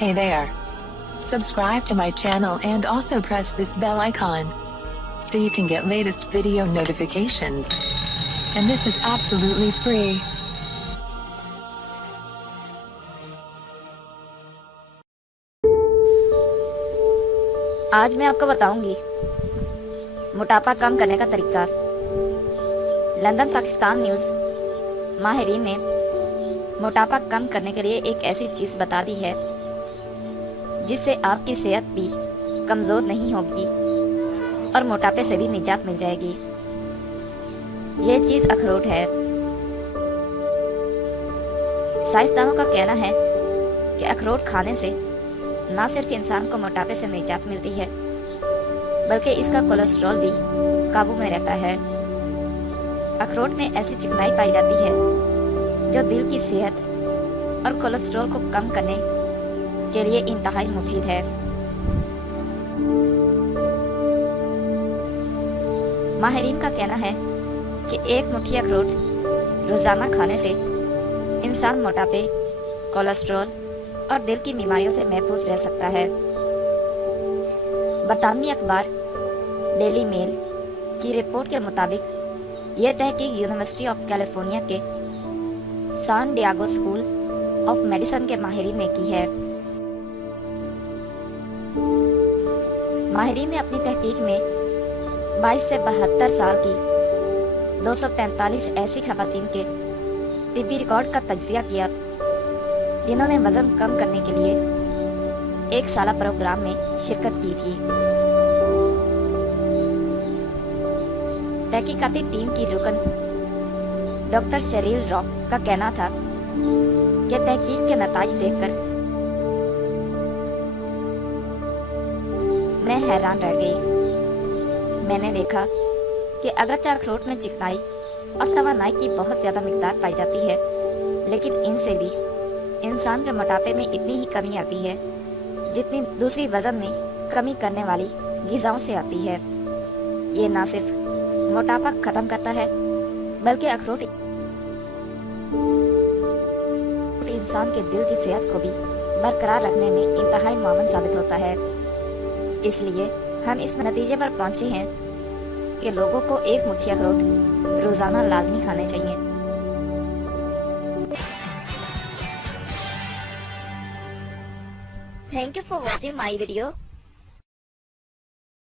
Hey there. Subscribe to my channel and also press this bell icon so you can get latest video notifications. And this is absolutely free. आज मैं आपको बताऊंगी मोटापा कम करने का तरीका। लंदन पाकिस्तान न्यूज़ माहिरीन ने मोटापा कम करने के लिए एक ऐसी चीज़ बता दी है जिससे आपकी सेहत भी कमज़ोर नहीं होगी और मोटापे से भी निजात मिल जाएगी। यह चीज़ अखरोट है। साइंसदानों का कहना है कि अखरोट खाने से न सिर्फ इंसान को मोटापे से निजात मिलती है बल्कि इसका कोलेस्ट्रॉल भी काबू में रहता है। अखरोट में ऐसी चिकनाई पाई जाती है जो दिल की सेहत और कोलेस्ट्रॉल को कम करने के लिए इंतहाई मुफीद है। माहिरीन का कहना है कि एक मुट्ठी अखरोट रोज़ाना खाने से इंसान मोटापे, कोलेस्ट्रॉल और दिल की बीमारियों से महफूज रह सकता है। बरतानवी अखबार डेली मेल की रिपोर्ट के मुताबिक यह तहकीक यूनिवर्सिटी ऑफ कैलिफोर्निया के सान डियागो स्कूल ऑफ मेडिसिन के माहिरीन ने की है। माहिरीन ने अपनी तहकीक में 22 से 72 साल की 245 ऐसी खवातीन के तिब्बी रिकॉर्ड का तज्जिया किया जिन्होंने वजन कम करने के लिए एक साला प्रोग्राम में शिरकत की थी। तहकीकाती टीम की रुकन डॉक्टर शेरिल रॉक का कहना था कि तहकीक के नताइज देखकर मैं हैरान रह गई। मैंने देखा कि अगरचे अखरोट में चिकनाई और तवानाई की बहुत ज़्यादा मिकदार पाई जाती है, लेकिन इनसे भी इंसान के मोटापे में इतनी ही कमी आती है जितनी दूसरी वजन में कमी करने वाली ग़िज़ाओं से आती है। ये ना सिर्फ मोटापा ख़त्म करता है बल्कि अखरोट इंसान के दिल की सेहत को भी बरकरार रखने में इंतहाई मुआवन साबित होता है। इसलिए हम इस नतीजे पर पहुंचे हैं कि लोगों को एक मुट्ठी अखरोट रोज़ाना लाजमी खाने चाहिए। Thank you for watching my video.